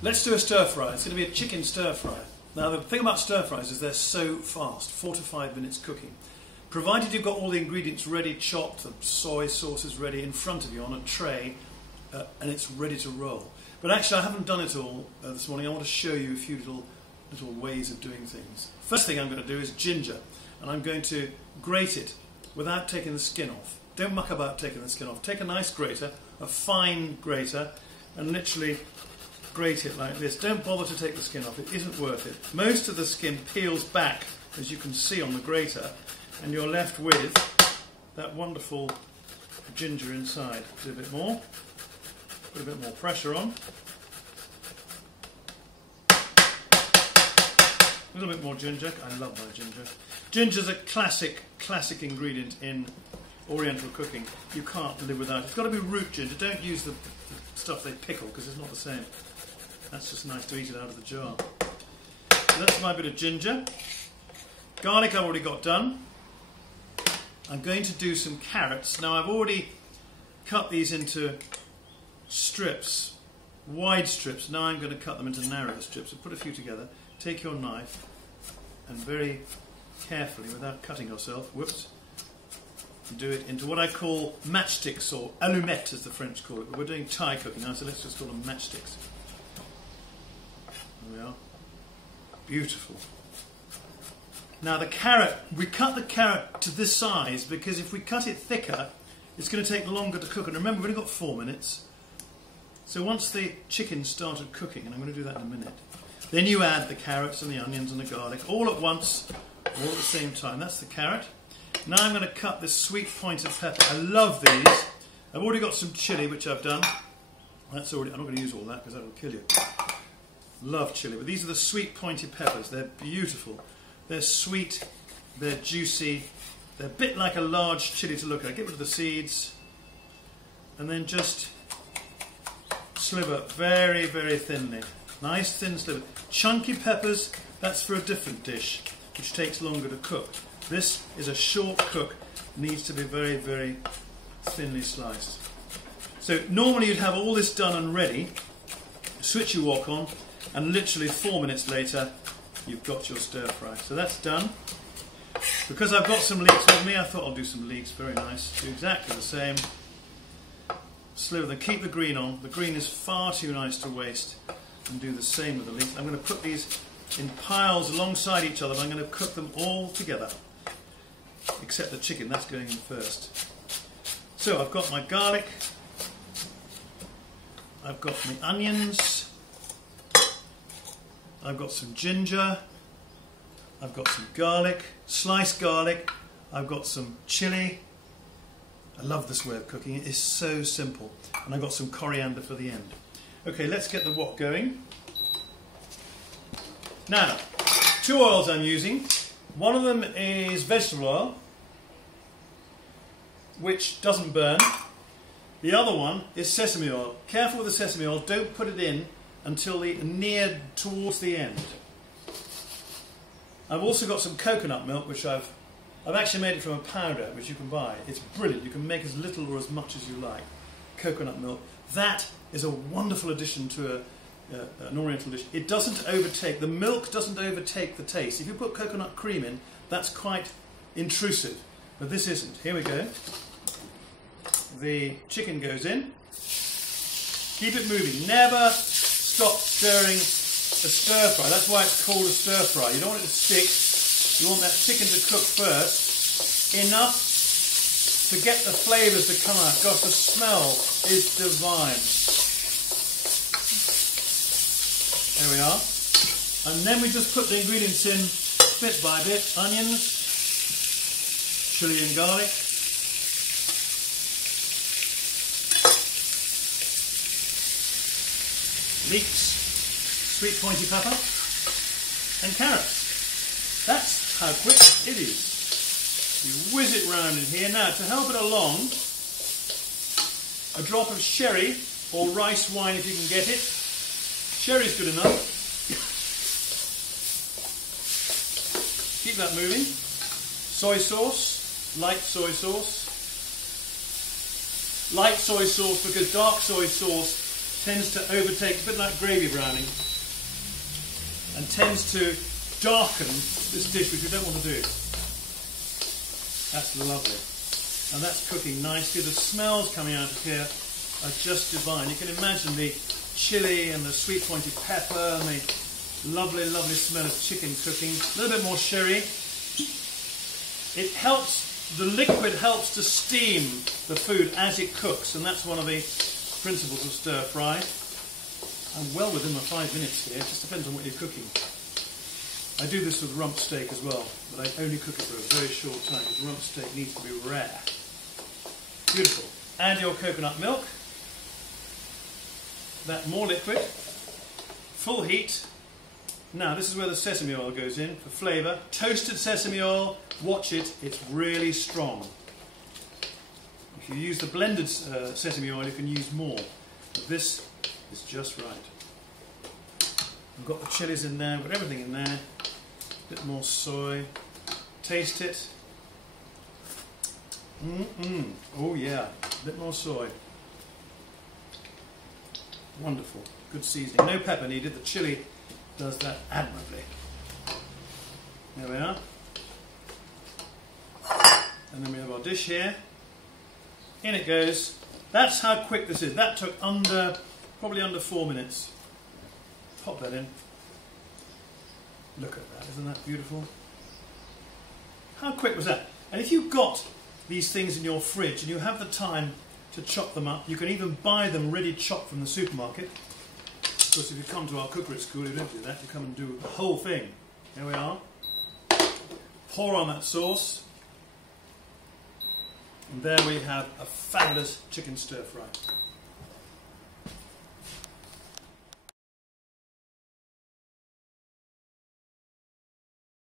Let's do a stir fry. It's going to be a chicken stir fry. Now the thing about stir fries is they're so fast, 4 to 5 minutes cooking. Provided you've got all the ingredients ready, chopped, the soy sauce is ready in front of you on a tray, and it's ready to roll. But actually I haven't done it all this morning. I want to show you a few little ways of doing things. First thing I'm going to do is ginger, and I'm going to grate it without taking the skin off. Don't muck about taking the skin off. Take a nice grater, a fine grater, and literally grate it like this. Don't bother to take the skin off, it isn't worth it. Most of the skin peels back, as you can see on the grater, and you're left with that wonderful ginger inside. Do a bit more, put a bit more pressure on. A little bit more ginger. I love my ginger. Ginger's a classic ingredient in Oriental cooking. You can't live without it. It's got to be root ginger. Don't use the stuff they pickle because it's not the same. That's just nice to eat it out of the jar. So that's my bit of ginger. Garlic I've already got done. I'm going to do some carrots. Now I've already cut these into strips, wide strips. Now I'm going to cut them into narrow strips. So put a few together. Take your knife and very carefully, without cutting yourself, whoops, do it into what I call matchsticks, or allumettes as the French call it. But we're doing Thai cooking now, so let's just call them matchsticks. There we are. Beautiful. Now the carrot, we cut the carrot to this size because if we cut it thicker, it's going to take longer to cook. And remember, we've only got 4 minutes. So once the chicken started cooking, and I'm going to do that in a minute, then you add the carrots and the onions and the garlic all at once, all at the same time. That's the carrot. Now I'm going to cut this sweet pointed pepper. I love these. I've already got some chilli, which I've done. That's already. I'm not going to use all that because that will kill you. Love chilli, but these are the sweet pointed peppers. They're beautiful. They're sweet. They're juicy. They're a bit like a large chilli to look at. Get rid of the seeds, and then just sliver very, very thinly. Nice thin sliver. Chunky peppers. That's for a different dish, which takes longer to cook. This is a short cook, needs to be very, very thinly sliced. So normally you'd have all this done and ready, switch your wok on, and literally 4 minutes later you've got your stir fry. So that's done. Because I've got some leeks with me, I thought I'll do some leeks, very nice. Do exactly the same. Sliver them, keep the green on. The green is far too nice to waste. And do the same with the leeks. I'm going to put these in piles alongside each other, and I'm going to cook them all together. Except the chicken, that's going in first. So I've got my garlic, I've got my onions, I've got some ginger, I've got some garlic, sliced garlic, I've got some chilli. I love this way of cooking, it is so simple. And I've got some coriander for the end. Okay, let's get the wok going. Now, 2 oils I'm using. One of them is vegetable oil, which doesn't burn. The other one is sesame oil. Careful with the sesame oil, don't put it in until near towards the end. I've also got some coconut milk, which I've actually made it from a powder, which you can buy. It's brilliant. You can make as little or as much as you like. Coconut milk. That is a wonderful addition to an Oriental dish. It doesn't overtake, the milk doesn't overtake the taste. If you put coconut cream in, that's quite intrusive, but this isn't. Here we go. The chicken goes in. Keep it moving. Never stop stirring a stir fry. That's why it's called a stir fry. You don't want it to stick. You want that chicken to cook first. Enough to get the flavours to come out. Gosh, the smell is divine. There we are. And then we just put the ingredients in bit by bit. Onions, chilli and garlic, leeks, sweet pointy pepper, and carrots. That's how quick it is. You whiz it round in here. Now, to help it along, a drop of sherry or rice wine if you can get it. Sherry's good enough. Keep that moving. Soy sauce, light soy sauce. Light soy sauce because dark soy sauce tends to overtake, it's a bit like gravy browning, and tends to darken this dish, which we don't want to do. That's lovely. And that's cooking nicely. The smells coming out of here are just divine. You can imagine the chilli and the sweet pointed pepper and the lovely, lovely smell of chicken cooking. A little bit more sherry. It helps, the liquid helps to steam the food as it cooks, and that's one of the principles of stir fry. I'm well within my 5 minutes here, it just depends on what you're cooking. I do this with rump steak as well, but I only cook it for a very short time because rump steak needs to be rare. Beautiful. Add your coconut milk. That more liquid. Full heat. Now this is where the sesame oil goes in for flavour. Toasted sesame oil, watch it, it's really strong. If you use the blended sesame oil you can use more, but this is just right. We've got the chilies in there, we've got everything in there. A bit more soy. Taste it. Oh yeah, a bit more soy. Wonderful. Good seasoning. No pepper needed, the chili does that admirably. There we are. And then we have our dish here. In it goes. That's how quick this is. That took probably under 4 minutes. Pop that in. Look at that, isn't that beautiful? How quick was that? And if you've got these things in your fridge and you have the time to chop them up, you can even buy them ready chopped from the supermarket. Of course, if you come to our cookery school, you don't do that, you come and do the whole thing. Here we are. Pour on that sauce. And there we have a fabulous chicken stir fry.